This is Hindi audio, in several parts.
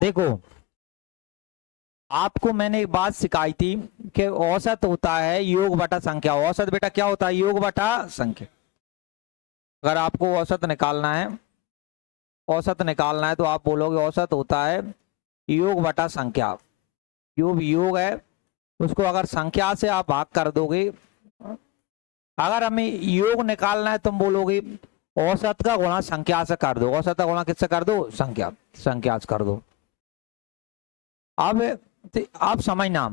देखो, आपको मैंने एक बात सिखाई थी कि औसत होता है योग बटा संख्या। औसत बेटा क्या होता है? योग बटा संख्या। अगर आपको औसत निकालना है, औसत निकालना है तो आप बोलोगे औसत होता है योग बटा संख्या। योग योग है, उसको अगर संख्या से आप भाग कर दोगे। अगर हमें योग निकालना है तुम बोलोगे औसत का गुणा संख्या से कर दो। औसत का गुणा किससे कर दो? संख्या, संख्या से कर दो। अब आप समझना,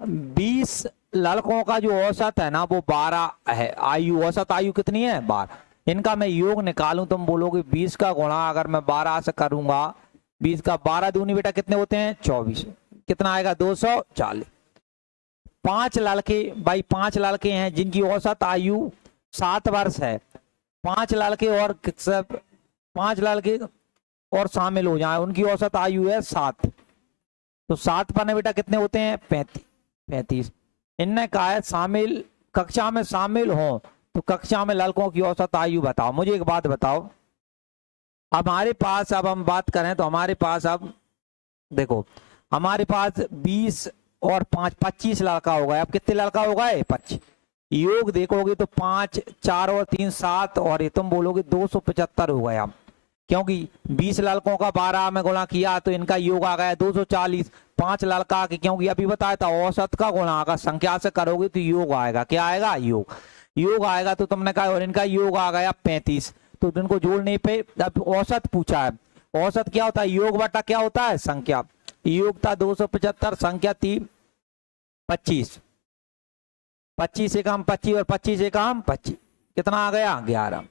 20 लड़कों का जो औसत है ना वो 12 है। आयु, औसत आयु कितनी है? 12। इनका मैं योग निकालूं, तुम बोलोगे 20 का गुणा अगर मैं 12 से करूंगा, 20 का 12 दूनी बेटा कितने होते हैं? 24। कितना आएगा? 240। 5 लड़के भाई, 5 लड़के हैं जिनकी औसत आयु 7 वर्ष है। 5 लड़के और 5 लड़के और शामिल हो जाए, उनकी औसत आयु है 7। तो 7 पन्ने बेटा कितने होते हैं? 35। इनने कहा है शामिल, कक्षा में शामिल हो तो कक्षा में लड़कों की औसत आयु बताओ। मुझे एक बात बताओ, हमारे पास अब हम बात करें तो हमारे पास अब देखो, हमारे पास 20 और 5 25 लड़का हो गए। अब कितने लड़का हो गए? 25। योग देखोगे तो 5 4 और 3 7, और ये तुम बोलोगे 275 हो गया, क्योंकि 20 लड़कों का 12 में गुणा किया तो इनका योग आ गया 240। 5 लड़का के, क्योंकि अभी बताया था औसत का गुणा अगर संख्या से करोगे तो योग आएगा। क्या आएगा? योग। योग आएगा तो तुमने कहा, और इनका योग आ गया 35, तो इनको जोड़ने पे अब औसत पूछा है। औसत क्या होता है? योग बटा क्या होता है? संख्या। योग था 275, संख्या थी 25। 25 से कम 25 और 25 से कम 25, कितना आ गया? 11।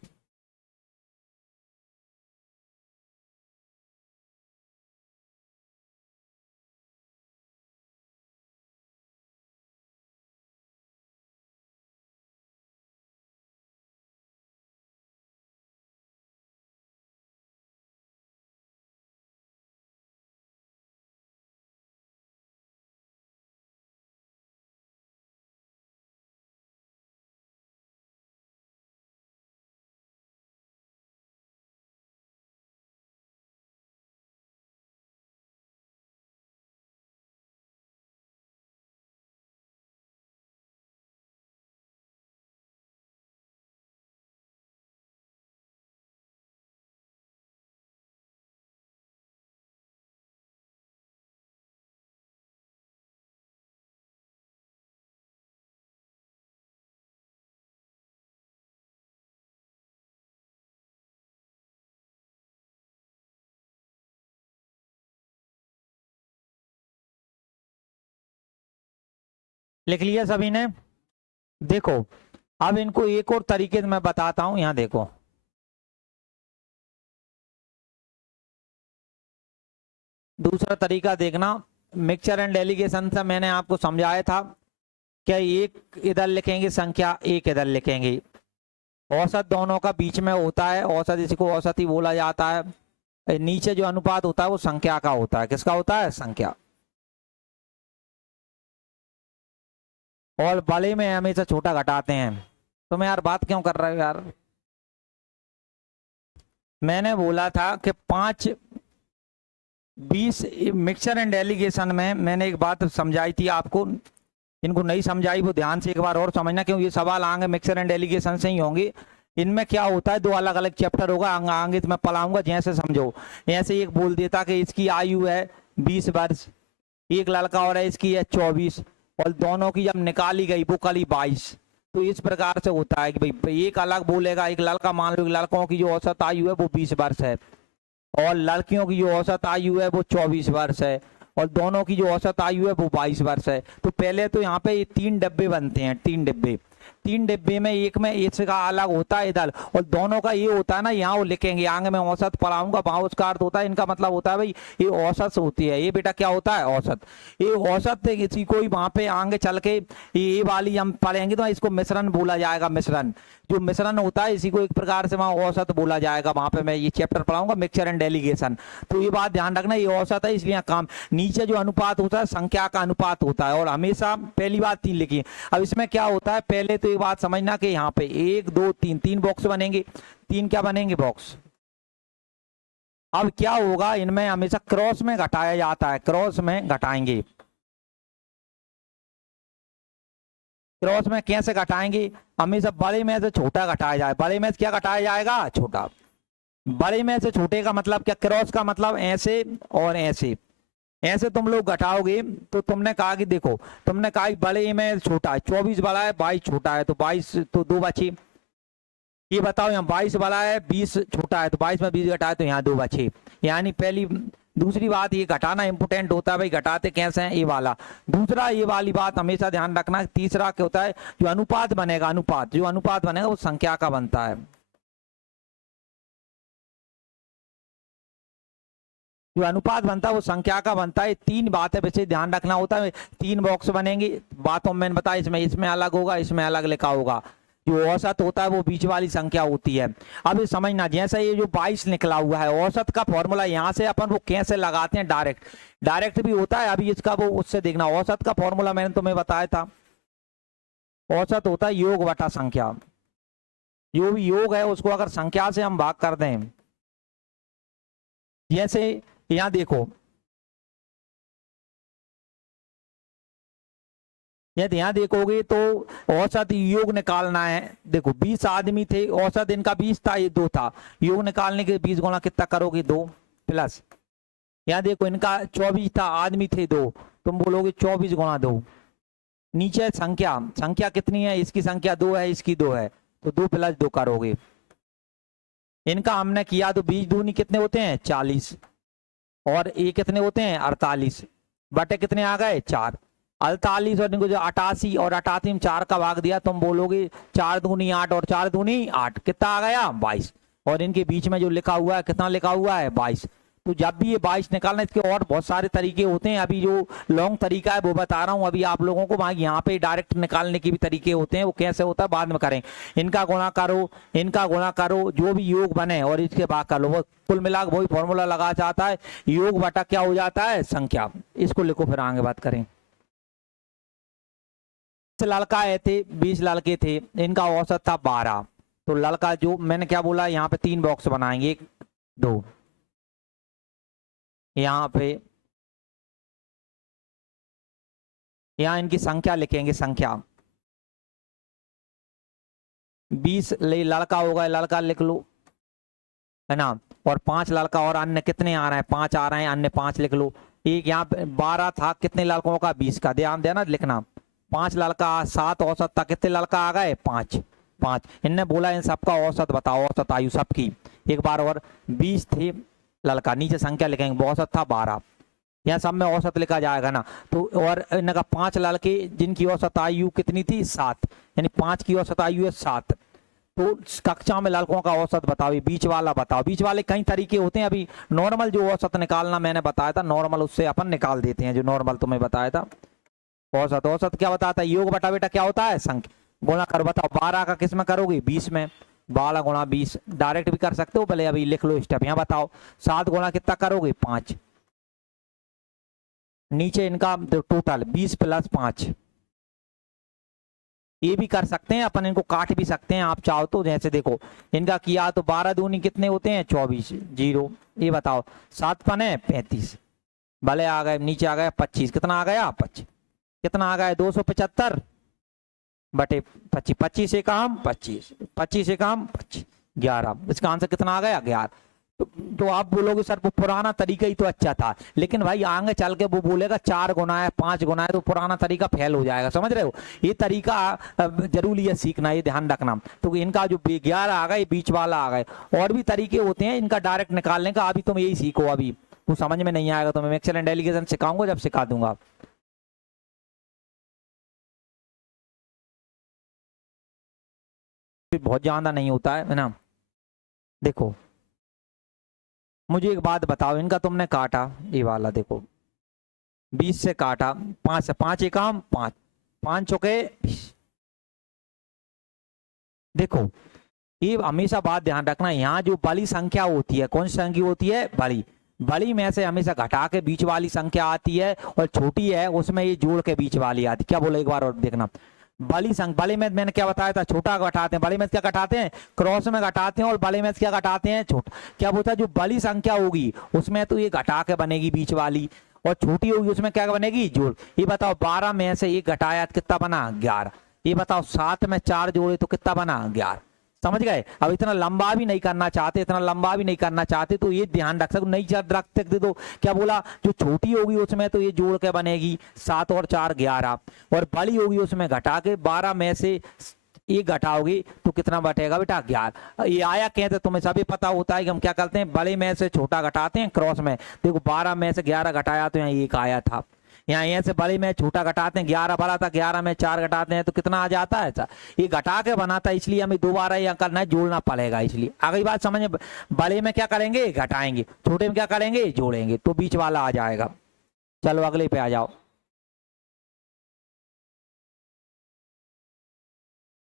लिख लिया सभी ने? देखो, अब इनको एक और तरीके से मैं बताता हूं। यहां देखो, दूसरा तरीका देखना। मिक्सचर एंड डेलीगेशन से मैंने आपको समझाया था क्या, एक इधर लिखेंगे संख्या, एक इधर लिखेंगे। औसत दोनों का बीच में होता है, औसत, इसको औसत ही बोला जाता है। नीचे जो अनुपात होता है वो संख्या का होता है। किसका होता है? संख्या। और बड़े में हमेशा छोटा घटाते हैं। तो मैं यार बात क्यों कर रहा हूँ यार? मैंने बोला था कि 5 20 मिक्सचर एंड डेलीगेशन में मैंने एक बात समझाई थी आपको। इनको नहीं समझाई वो ध्यान से एक बार और समझना, क्यों ये सवाल आगे मिक्सचर एंड डेलीगेशन से ही होंगे। इनमें क्या होता है, 2 अलग अलग चैप्टर होगा, आगे तो मैं पढ़ाऊंगा, जैसे समझो। ऐसे एक बोल देता कि इसकी आयु है 20 वर्ष, एक लड़का और है इसकी है 24, और दोनों की जब निकाली गई वो कली 22। तो इस प्रकार से होता है कि भाई एक अलग बोलेगा, एक लड़का, मान लो लड़कों की जो औसत आयु है वो 20 वर्ष है, और लड़कियों की जो औसत आयु है वो 24 वर्ष है, और दोनों की जो औसत आयु है वो 22 वर्ष है। तो पहले तो यहाँ पे ये 3 डब्बे बनते हैं, 3 डब्बे। 3 डिब्बे में एक में इसका अलग होता है इधर, और दोनों का ये होता है ना, यहाँ वो लिखेंगे, आगे मैं औसत पढ़ाऊंगा, वहां उसका अर्थ होता है, इनका मतलब होता है भाई ये औसत होती है। ये बेटा क्या होता है? औसत। ये औसत इसी को ही वहां पे आगे चल के ये वाली हम पढ़ेंगे तो इसको मिश्रण बोला जाएगा। मिश्रण, जो मिश्रण होता है इसी को एक प्रकार से वहां औसत बोला जाएगा। वहां पे मैं ये चैप्टर पढ़ाऊंगा, मिक्सचर एंड डेलीगेशन। तो ये बात ध्यान रखना, ये औसत है इसलिए काम। नीचे जो अनुपात होता है संख्या का अनुपात होता है, और हमेशा पहली बात 3 लिखी। अब इसमें क्या होता है, पहले तो एक बात समझना कि यहाँ पे 1 2 3 3 बॉक्स बनेंगे। 3 क्या बनेंगे? बॉक्स। अब क्या होगा, इनमें हमेशा क्रॉस में घटाया जाता है, क्रॉस में घटाएंगे। क्रॉस में कैसे घटाएंगे, हमेशा बड़े में से छोटा घटाया जाए। बड़े में से क्या घटाया जाएगा, छोटा। बड़े में से छोटे का मतलब क्या, क्रॉस का मतलब ऐसे और ऐसे, ऐसे तुम लोग घटाओगे तो तुमने कहा कि देखो, तुमने कहा कि बड़े में छोटा है, 24 बड़ा है 22 छोटा है, तो 22 तो 2 बचे। ये बताओ, यहाँ 22 बड़ा है 20 छोटा है, तो 22 में 20 घटाए तो यहाँ 2 बचे। यानी पहली, दूसरी बात, ये घटाना इंपोर्टेंट होता है भाई, घटाते कैसे हैं, ये वाला। दूसरा, ये वाली बात हमेशा ध्यान रखना। तीसरा क्या होता है, जो अनुपात बनेगा, अनुपात, जो अनुपात बनेगा वो संख्या का बनता है। जो अनुपात बनता है वो संख्या का बनता है। 3 बातें वैसे ध्यान रखना होता है। 3 बॉक्स बनेंगे, बातों में बताया, इसमें इसमें अलग होगा, इसमें अलग लिखा होगा। जो औसत होता है वो बीच वाली संख्या होती है। अब ये समझना, जैसे ये जो 22 निकला हुआ है, औसत का फॉर्मूला यहाँ से अपन वो कैसे लगाते हैं, डायरेक्ट, डायरेक्ट भी होता है। अभी इसका वो उससे देखना, औसत का फॉर्मूला मैंने तुम्हें बताया था। औसत होता है योग बटा संख्या। जो भी योग है उसको अगर संख्या से हम भाग कर दें, जैसे यहाँ देखो, यदि यहाँ देखोगे तो औसत योग निकालना है। देखो 20 आदमी थे, औसत इनका 20 था, ये 2 था। योग निकालने के 20 गुणा कितना करोगे, 2 प्लस, यहाँ देखो इनका 24 था, आदमी थे 2, तुम बोलोगे 24 गुणा 2। नीचे संख्या, संख्या कितनी है, इसकी संख्या 2 है, इसकी 2 है, तो 2 प्लस 2 करोगे। इनका हमने किया तो 20 दूनी कितने होते हैं, 40, और ये कितने होते हैं, 48, बटे कितने आ गए, 4। 48 और इनको जो 88, और 88 में 4 का भाग दिया, तुम बोलोगे 4 दूनी 8 और 4 दूनी 8, कितना आ गया, 22। और इनके बीच में जो लिखा हुआ है, कितना लिखा हुआ है, 22। तो जब भी ये 22 निकालना, इसके और बहुत सारे तरीके होते हैं। अभी जो लॉन्ग तरीका है वो बता रहा हूँ अभी आप लोगों को। वहां यहाँ पे डायरेक्ट निकालने के भी तरीके होते हैं, वो कैसे होता है बाद में करें। इनका गुणा करो, इनका गुणा करो, जो भी योग बने और इसके भाग कर लो, वो कुल मिलाकर वही फॉर्मूला लगा जाता है, योग बटा क्या हो जाता है, संख्या। इसको लिखो, फिर आगे बात करें। लड़का आए थे, 20 लड़के थे, इनका औसत था 12। तो लड़का, जो मैंने क्या बोला, यहाँ पे 3 बॉक्स बनाएंगे, 1 2, यहाँ पे, यहाँ इनकी संख्या लिखेंगे, संख्या 20 लड़का होगा, लड़का लिख लो, है ना। और 5 लड़का, और अन्य कितने आ रहे हैं, 5 आ रहे हैं, अन्य 5 लिख लो। एक यहाँ पे 12 था, कितने लड़कों का, 20 का, ध्यान देना लिखना। 5 लड़का, 7 औसत था, कितने लड़का आ गए, 5 5। इनने बोला इन सबका औसत बताओ, औसत आयु सबकी। एक बार और, 20 थे लड़का, नीचे संख्या लिखेंगे, औसत था 12, यहाँ सब में औसत लिखा जाएगा ना। तो और इनका 5 लड़के जिनकी औसत आयु कितनी थी, 7, यानी 5 की औसत आयु है 7। तो कक्षा में लड़कों का औसत बताओ, ये बीच वाला बताओ। बीच वाले कई तरीके होते हैं, अभी नॉर्मल जो औसत निकालना मैंने बताया था, नॉर्मल उससे अपन निकाल देते हैं, जो नॉर्मल तुम्हें बताया था। औसत, औसत क्या बताता है, योग बटा बेटा क्या होता है, संख्या। गुणा कर बताओ, 12 का किस में करोगे, 20 में, 12 गुणा 20, डायरेक्ट भी कर सकते हो, पहले अभी लिख लो स्टेप। यहाँ बताओ 7 गुणा कितना करोगे, 5। नीचे इनका टोटल 20 प्लस 5, ये भी कर सकते हैं अपन, इनको काट भी सकते हैं आप चाहो तो। जैसे देखो इनका किया तो 12 दूनी कितने होते हैं, 24, 0। ये बताओ 7 पने 35, भले आ गए, नीचे आ गया 25, कितना आ गया, 25, कितना आ गया, 275 बटे 25, 25 से काम 25, 25 से काम 25, 11। इसका आंसर कितना आ गया, 11। तो आप बोलोगे सर वो पुराना तरीका ही तो अच्छा था, लेकिन भाई आगे चल के वो बोलेगा 4 गुना है, 5 गुना है, तो पुराना तरीका फेल हो जाएगा, समझ रहे हो। ये तरीका जरूरी है सीखना, ये ध्यान रखना। तो इनका जो 11 आ गए, बीच वाला आ गए। और भी तरीके होते हैं इनका डायरेक्ट निकालने का, अभी तुम यही सीखो। अभी वो समझ में नहीं आएगा तो मैं मिक्सर एंड डेलीगेशन सिखाऊंगा, जब सिखा दूंगा। बहुत ज्यादा नहीं होता है ना। देखो मुझे एक बात बताओ, इनका तुमने काटा, ये वाला देखो 20 से काटा, 5 से, 5 एक काम 5, 5 चौके 20। देखो ये हमेशा बात ध्यान रखना, यहाँ जो बड़ी संख्या होती है, कौन सी संख्या होती है, बड़ी। बड़ी में से हमेशा घटा के बीच वाली संख्या आती है, और छोटी है उसमें ये जोड़ के बीच वाली आती है। क्या बोले, एक बार और देखना। बड़ी संख्या, बड़े में मैंने क्या बताया था, छोटा घटाते हैं, बड़े में क्या घटाते हैं, क्रॉस में घटाते हैं, और बड़े में क्या घटाते हैं, छोटा। क्या बोलता है, जो बड़ी संख्या होगी उसमें तो ये घटा के बनेगी बीच वाली, और छोटी होगी उसमें क्या बनेगी, जोड़। ये बताओ 12 में से एक घटाया तो कितना बना, 11। ये बताओ 7 में 4 जोड़े तो कितना बना, 11। समझ गए। अब इतना लंबा भी नहीं करना चाहते, इतना लंबा भी नहीं करना चाहते, तो ये ध्यान रख सकते, नहीं रख सकते तो क्या बोला, जो छोटी होगी उसमें तो ये जोड़ के बनेगी 7 और 4 11, और बड़ी होगी उसमें घटा के 12 में से एक घटाओगी तो कितना बटेगा बेटा, 11। ये आया कहते तुम्हें सभी पता होता है कि हम क्या करते हैं, बड़े में से छोटा घटाते हैं क्रॉस में। देखो 12 में से 11 घटाया तो यहाँ एक आया था, यहाँ से बड़े में छोटा घटाते हैं, 11 बड़ा था, 11 में 4 घटाते हैं तो कितना आ जाता है, ये घटा के बनाता है, इसलिए हमें दोबारा यहाँ करना है, जोड़ना पड़ेगा। इसलिए आगे बात समझ, बड़े में क्या करेंगे, घटाएंगे, छोटे में क्या करेंगे, जोड़ेंगे, तो बीच वाला आ जाएगा। चलो अगले पे आ जाओ।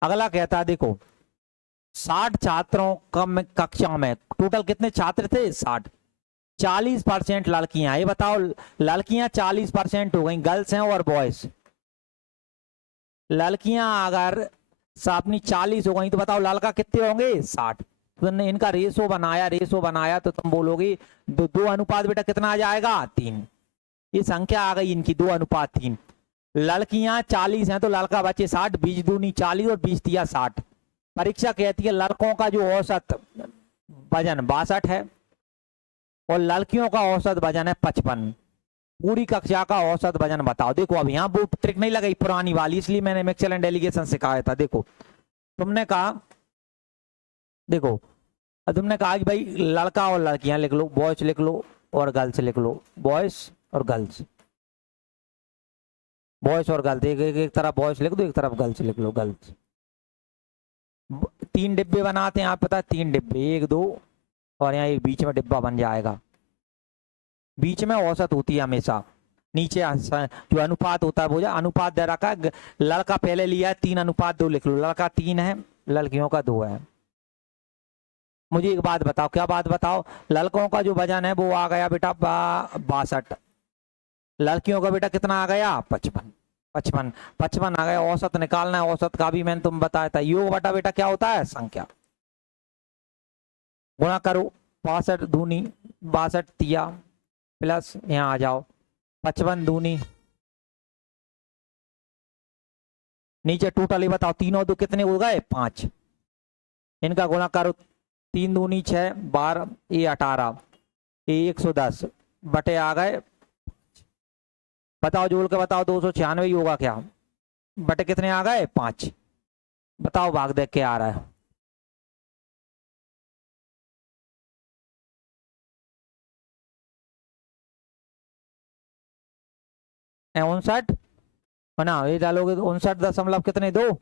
अगला कहता है देखो, 60 छात्रों कक्षा में टोटल कितने छात्र थे, 60। 40% लड़कियां, ये बताओ लड़कियां 40% हो गई, गर्ल्स हैं और बॉयज। लड़कियां अगर अपनी 40 हो गई तो बताओ लड़का कितने होंगे, 60। तुमने इनका रेशो बनाया तो तुम बोलोगे 2 अनुपात बेटा कितना आ जाएगा, 3। ये संख्या आ गई इनकी 2:3। लड़कियां 40 हैं तो लड़का बचे 60, 20 दूनी 40 और 20 तिया 60। परीक्षा कहती है लड़कों का जो औसत वजन 62 है और लड़कियों का औसत वजन है 55। पूरी कक्षा का औसत वजन बताओ। देखो अब यहाँ वो ट्रिक नहीं लगाई पुरानी वाली, इसलिए मैंने मिक्सचर एंड डेलीगेशन सिखाया था। देखो तुमने कहा, देखो तुमने कहा कि भाई लड़का और लड़कियां लिख लो, बॉयज लिख लो और गर्ल्स लिख लो, बॉयज और गर्ल्स, बॉयज और गर्ल्स, एक तरफ बॉयज लिख दो, एक तरफ गर्ल्स लिख लो, गर्ल्स। 3 डिब्बे बनाते हैं, आप पता है 3 डिब्बे, 1 2 और यहाँ एक बीच में डिब्बा बन जाएगा। बीच में औसत होती है हमेशा, नीचे जो अनुपात होता है वो अनुपात दे रखा है। लड़का पहले लिया है 3:2 लिख लो, लड़का 3 है, लड़कियों का 2 है। मुझे एक बात बताओ, क्या बात बताओ, लड़कों का जो वजन है वो आ गया बेटा 62, लड़कियों का बेटा कितना आ गया, 55 आ गया। औसत निकालना है, औसत का भी मैंने तुम बताया था, योग बटा बेटा क्या होता है, संख्या। गुणा करो, 62 दूनी 62 तिया प्लस यहाँ आ जाओ 55 दूनी, नीचे टोटल ही बताओ, 3 और 2 कितने हो गए, 5। इनका गुणा करो, 3 दूनी 6, 12 ये 18, ये 110 बटे आ गए। बताओ जोड़ के बताओ, 296 होगा क्या, बटे कितने आ गए, 5। बताओ भाग देख के आ रहा है। है 59 ना, ये डालोगे तो 59 दशमलव कितने 2,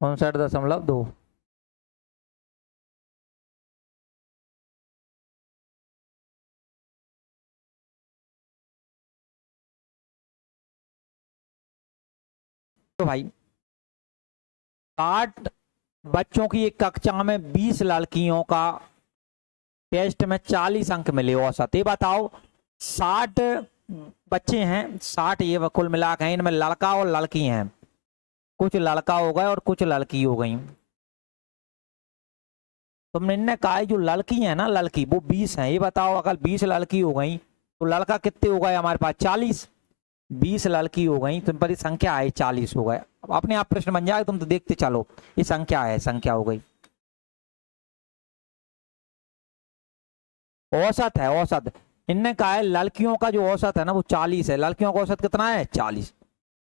59.2। तो भाई 60 बच्चों की एक कक्षा में 20 लड़कियों का टेस्ट में 40 अंक मिले औसत। ये बताओ 60 बच्चे हैं, 60 ये कुल मिला के, इनमें लड़का और लड़की हैं, कुछ लड़का हो गए और कुछ लड़की हो गई। तुमने इनने कहा जो लड़की है ना, लड़की वो 20 है। ये बताओ अगर 20 लड़की हो गई तो लड़का कितने हो गए हमारे पास, 40। 20 लड़की हो गई, तुम पर संख्या है 40 हो गए। अब अपने आप प्रश्न बन जाए, तुम तो देखते चलो, ये संख्या है, संख्या हो गई। औसत है, औसत इनने कहा है लड़कियों का जो औसत है ना वो 40 है, लड़कियों का औसत कितना है, 40।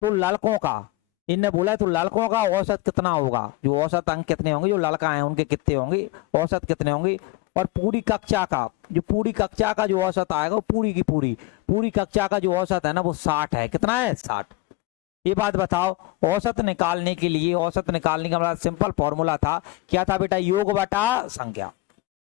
तो लड़कों का इनने बोला है, तो लड़कों का औसत कितना होगा, जो औसत अंक कितने होंगे, जो लड़का है उनके कितने होंगे, औसत कितने होंगे। और पूरी कक्षा का, जो पूरी कक्षा का जो औसत आएगा वो पूरी कक्षा का जो औसत है ना वो 60 है। कितना है, 60। ये बात बताओ, औसत निकालने के लिए, औसत निकालने का मतलब सिंपल फॉर्मूला था, क्या था बेटा, योग बटा संख्या।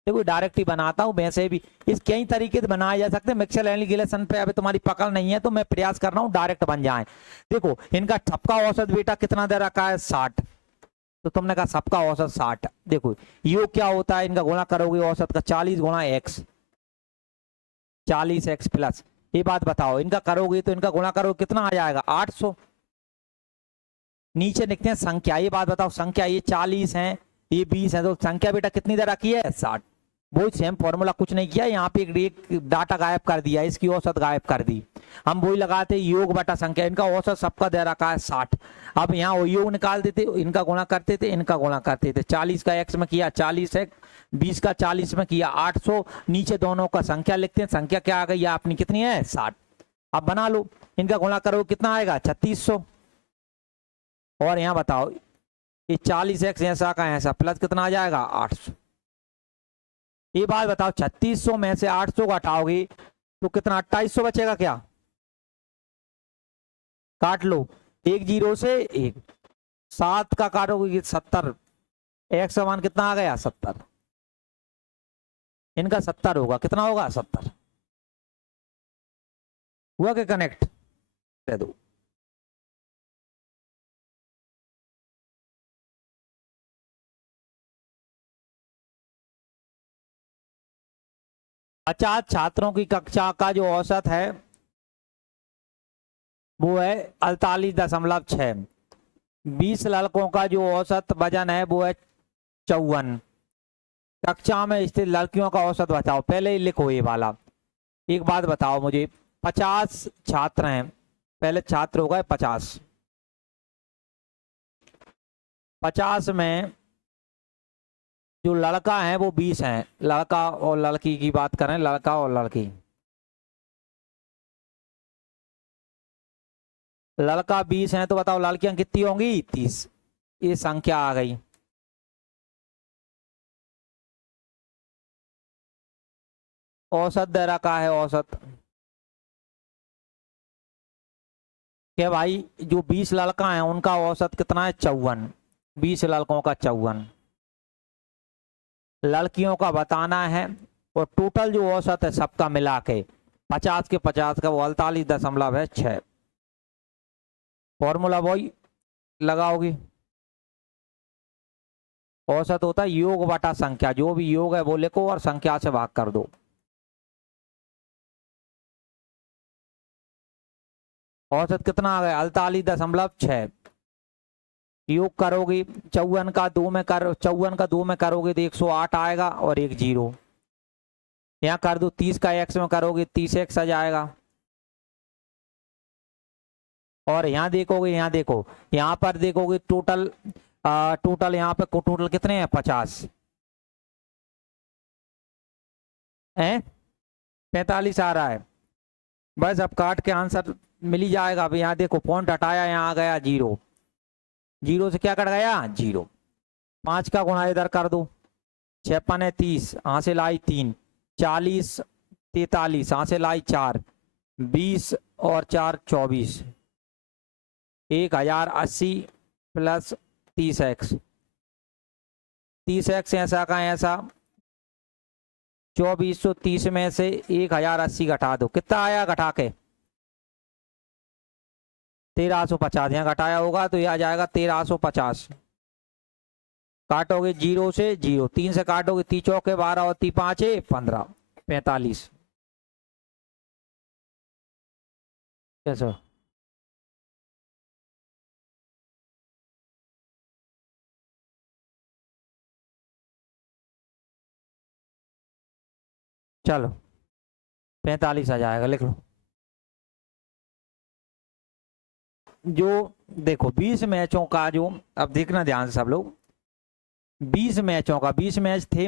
देखो डायरेक्ट ही बनाता हूँ, वैसे भी इस कई तरीके से बनाए जा सकते हैं। मिक्सर एलिगेशन पे अभी तुम्हारी पकड़ नहीं है तो मैं प्रयास कर रहा हूँ डायरेक्ट बन जाए। देखो इनका सबका औसत बेटा कितना दे रखा है, 60। तो तुमने कहा सबका औसत 60। देखो योग क्या होता है, इनका गुणा करोगे औसत का 40 गुणा x, 40x प्लस ये बात बताओ, इनका करोगे तो इनका गुणा करोगे कितना आ जाएगा 800। नीचे लिखते हैं संख्या, ये बात बताओ संख्या, ये 40 है ये 20 है, तो संख्या बेटा कितनी दे रखी है 60। वही सेम फॉर्मूला, कुछ नहीं किया, यहाँ पे एक डाटा गायब कर दिया, इसकी औसत गायब कर दी। हम वही लगाते योग बटा संख्या, इनका औसत सबका दे रखा है 60। अब यहाँ योग निकाल देते, इनका गुणा करते थे, इनका गुणा करते थे। 40 का x में किया 40 है, 20 का 40 में किया 800। नीचे दोनों का संख्या लिखते हैं, संख्या क्या आ गई अपनी कितनी है 60। अब बना लो, इनका गुणा करो कितना आएगा 3600। और यहाँ बताओ ये 40x ऐसा का ऐसा प्लस कितना आ जाएगा 800। ये बात बताओ 3600 में से 800 को हटाओगे तो कितना 2800 बचेगा क्या? काट लो, एक जीरो से एक, 7 का काटोगे 70, x का मान कितना आ गया 70। इनका 70 होगा, कितना होगा 70। हुआ कि कनेक्ट? दे दो। अच्छा, छात्रों की कक्षा का जो औसत है वो है 48.6। 20 लड़कों का जो औसत वजन है वो है 54। कक्षा में स्थित लड़कियों का औसत बताओ। पहले ही लिखो ये वाला। एक बात बताओ मुझे, 50 छात्र हैं, पहले छात्र हो गए 50। 50 में जो लड़का है वो 20 है, लड़का और लड़की की बात करें, लड़का और लड़की। लड़का 20 है तो बताओ लड़कियां कितनी होंगी 30। ये संख्या आ गई। औसत दे रखा है, औसत क्या भाई, जो 20 लड़का है उनका औसत कितना है 54। 20 लड़कों का 54, लड़कियों का बताना है। और टोटल जो औसत है सबका मिला के 50 के 50 का वो 48.6। फॉर्मूला वही लगाओगी, औसत होता है योग बटा संख्या, जो भी योग है वो लिखो और संख्या से भाग कर दो। औसत कितना आ गया 48.6। योग करोगे 54 का 2 में कर, 54 का 2 में करोगे तो 108 आएगा और एक जीरो। यहाँ कर दो, 30 का x में करोगे 30x आ जाएगा। और यहाँ देखोगे, यहाँ देखो, यहाँ पर देखोगे टोटल टोटल यहाँ पे टोटल कितने हैं 50 हैं, 45 आ रहा है। बस अब काट के आंसर मिल ही जाएगा। अब यहाँ देखो पॉइंट हटाया, यहाँ आ गया जीरो, जीरो से क्या कट गया जीरो। 5 का गुणा इधर कर दो, 6 पने 30, हासिल आई 3, 40 43, हासिल आई 4, 20 और 4 24, 1080 प्लस 30x। 30x ऐसा का ऐसा, 2430 में से 1080 घटा दो, कितना आया घटा के 1350। यहाँ घटाया होगा तो यह आ जाएगा 1350। काटोगे जीरो से जीरो, 3 से काटोगे 3 चौके 12 और 3 पाँचे 15, 45। कैसे? चलो 45 आ जाएगा, लिख लो। जो देखो 20 मैचों का जो, अब देखना ध्यान से सब लोग, 20 मैचों का 20 मैच थे,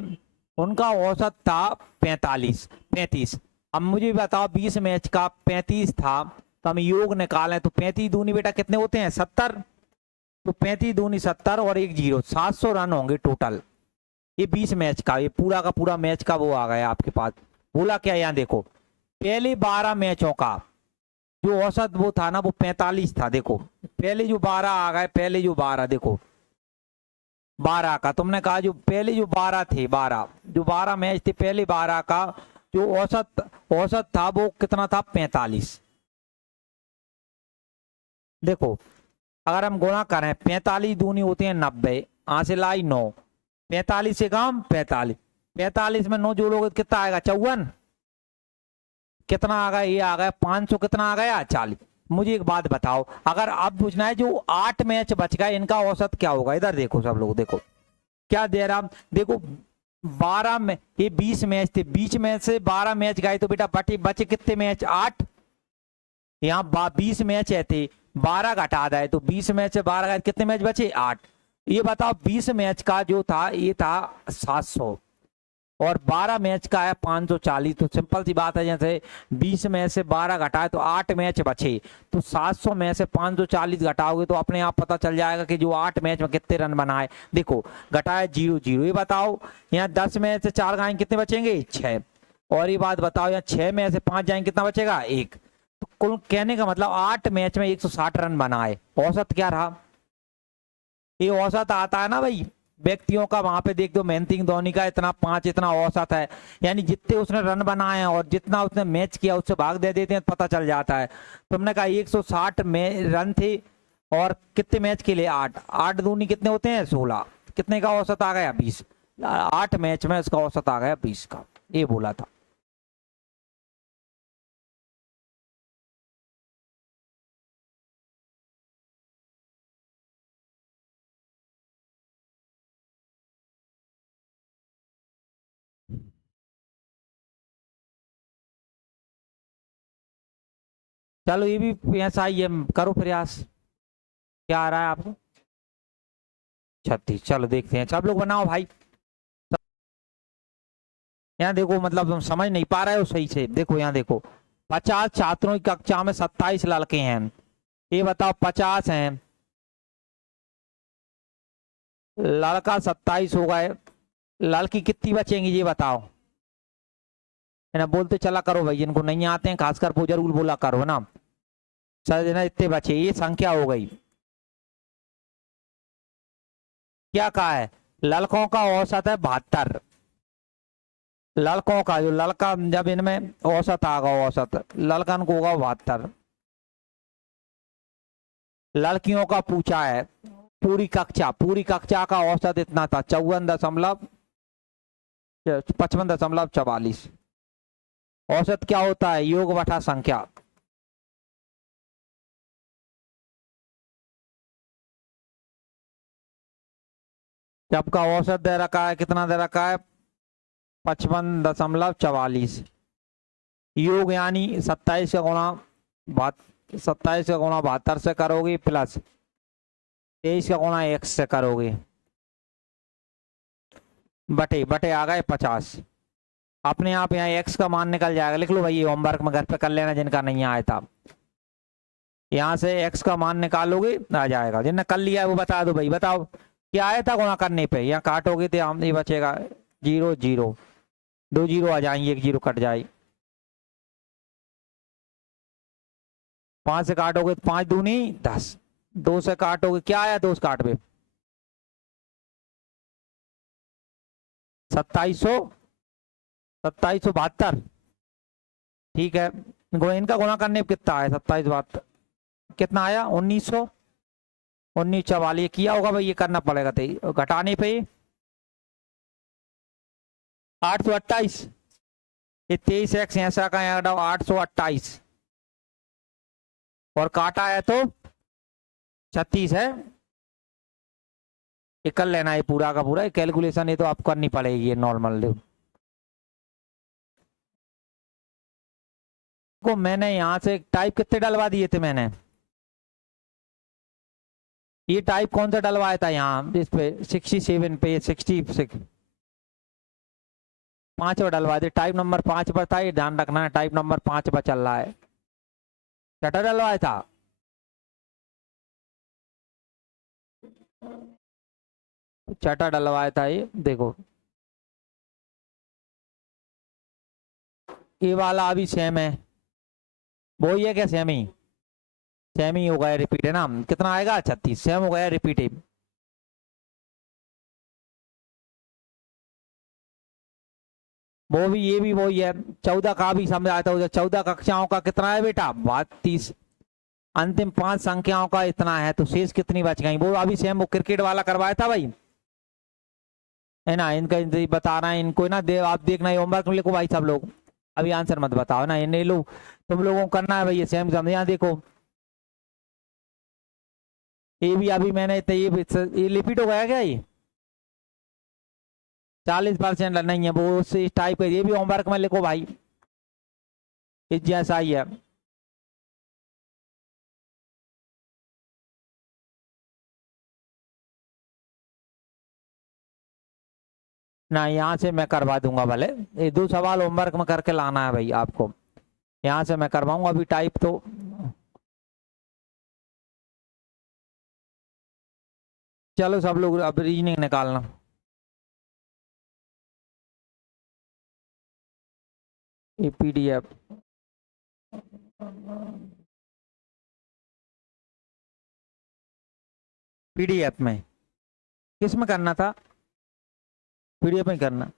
उनका औसत था 35। अब मुझे बताओ 20 मैच का 35 था, तो हम योग निकालें तो 35 दूनी बेटा कितने होते हैं 70। तो 35 दूनी 70 और एक जीरो, 700 रन होंगे टोटल। ये 20 मैच का, ये पूरा का पूरा मैच का वो आ गया आपके पास। बोला क्या, यहाँ देखो पहले 12 मैचों का जो औसत वो था ना वो 45 था। देखो पहले जो 12 आ गए, पहले जो 12 देखो 12 का तुमने कहा, जो पहले जो 12 थे, 12 जो 12 मैच थे पहले 12 का जो औसत था वो कितना था 45। देखो अगर हम गुणा करें 45 दूनी होती है 90, हासिल आई 9, 45 से कम 45, 45 में 9 जोड़ोगे कितना आएगा 54। कितना आ गया, ये आ गया 500, कितना आ गया 40। मुझे एक बात बताओ, अगर अब पूछना है जो 8 मैच बच गए इनका औसत क्या होगा, इधर देखो सब लोग, देखो क्या दे रहा, देखो 12 में, ये 20 मैच थे, 20 मैच से 12 मैच गए तो बेटा बचे कितने मैच, 8। यहाँ 20 मैच है थे, 12 घटा दे तो 20 मैच से 12 गए, कितने मैच बचे, 8। ये बताओ 20 मैच का जो था ये था 700 और 12 मैच का है 540। तो सिंपल सी बात है, जैसे 20 मैच से 12 घटाए तो 8 मैच बचे, तो 700 में से 540 घटाओगे तो अपने आप पता चल जाएगा कि जो 8 मैच में कितने रन बनाए। देखो घटाए 0-0। ये बताओ यहाँ 10 मैच से 4 गए कितने बचेंगे, 6। और ये बात बताओ यहाँ 6 में से 5 जाएंगे कितना बचेगा, 1। तो कुल कहने का मतलब 8 मैच में 160 रन बनाए। औसत क्या रहा, ये औसत आता है ना भाई व्यक्तियों का, वहां पे देख दो महेंद्र सिंह धोनी का इतना 5 इतना औसत है, यानी जितने उसने रन बनाए हैं और जितना उसने मैच किया उससे भाग दे देते हैं, पता चल जाता है। तुमने कहा 160 में रन थे और कितने मैच के लिए, 8, 8 दूनी कितने होते हैं, 16, कितने का औसत आ गया, 20। 8 मैच में इसका औसत आ गया 20 का, ये बोला था। चलो ये भी ऐसा ही है, करो प्रयास। क्या आ रहा है आपको, 36। चलो देखते हैं, सब लोग बनाओ भाई। यहाँ देखो मतलब तुम समझ नहीं पा रहे हो सही से, देखो यहाँ देखो 50 छात्रों की कक्षा में 27 लड़के हैं, ये बताओ 50 हैं, लड़का 27 हो गए, लड़की कितनी बचेंगी ये बताओ। है ना, बोलते चला करो भाई, जिनको नहीं आते हैं खासकर वो जरूर बोला करो ना। सर ना इतने बचे, ये संख्या हो गई। क्या कहा है, लड़कों का औसत है 72, लड़कों का जो लड़का जब इनमें औसत आगा, औसत लड़कन को होगा 72। लड़कियों का पूछा है पूरी कक्षा का औसत इतना था 54.55.44। औसत क्या होता है, योग बटा संख्या। सबका औसत दे रखा है, कितना दे रखा है, 55.44। योग यानी 27 का गुणा 27 का गुणा 72 से करोगे प्लस 23 का गुणा x से करोगे, बटे बटे आ गए 50। अपने आप यहाँ x का मान निकल जाएगा, लिख लो भाई, ये होमवर्क में घर पे कर लेना जिनका नहीं आया था। यहाँ से x का मान निकालोगे आ जाएगा, जिनने कर लिया है वो बता दो भाई, बताओ क्या आया था गुणा करने पे, यहाँ काटोगे तो हम ये बचेगा 0 0, 2 0 आ जाएंगे, 1 0 कट जाए, 5 से काटोगे तो 5 दूनी 10, 2 से काटोगे क्या आया, 2 से काट पे 2772। ठीक है, इनका गुणा करने पे कितना आया, 2772 कितना आया, 1900, 1944 किया होगा भाई, ये करना पड़ेगा तो घटाने पे 828, ये 23x ऐसा का 828 और काटा है तो 36 है। ये कर लेना है पूरा का पूरा, कैलकुलेशन ये तो आप करनी पड़ेगी, ये नॉर्मल को मैंने यहाँ से टाइप कितने डलवा दिए थे मैंने, ये टाइप कौन सा डलवाया था यहाँ इस पे 67 पे 66 5 पर डलवाए थे, टाइप नंबर 5 पर था, ये ध्यान रखना है टाइप नंबर 5 पर चल रहा है। छठा डलवाया था, छठा डलवाया था, ये देखो ये वाला अभी सेम है, वो ही है क्या, सेम ही हो गया, रिपीट है ना, कितना आएगा 36, सेम हो गया रिपीट है। वो भी ये भी वही है, 14 का भी समझ आता है, 14 कक्षाओं का कितना है बेटा 32, अंतिम 5 संख्याओं का इतना है, तो शेष कितनी बच गई, वो अभी सेम वो क्रिकेट वाला करवाया था भाई, है ना, इनका बता रहा है इनको ना, आप देखना होमवर्क में लिखो भाई सब लोग, अभी आंसर मत बताओ ना, ये लो तुम लोगों को करना है भाई, ये सेम समझ। यहाँ देखो ये भी अभी मैंने तो ये रिपीट हो गया क्या, ये 40% नहीं है वो उस टाइप का, ये भी होमवर्क में लिखो भाई, ये जैसा ही है। ना यहाँ से मैं करवा दूंगा भले, ये 2 सवाल होमवर्क में करके लाना है भाई आपको, यहाँ से मैं करवाऊंगा अभी टाइप तो। चलो सब लोग अब रीजनिंग निकालना। ये पीडीएफ पीडीएफ में किस में करना था, पीडीएफ में करना।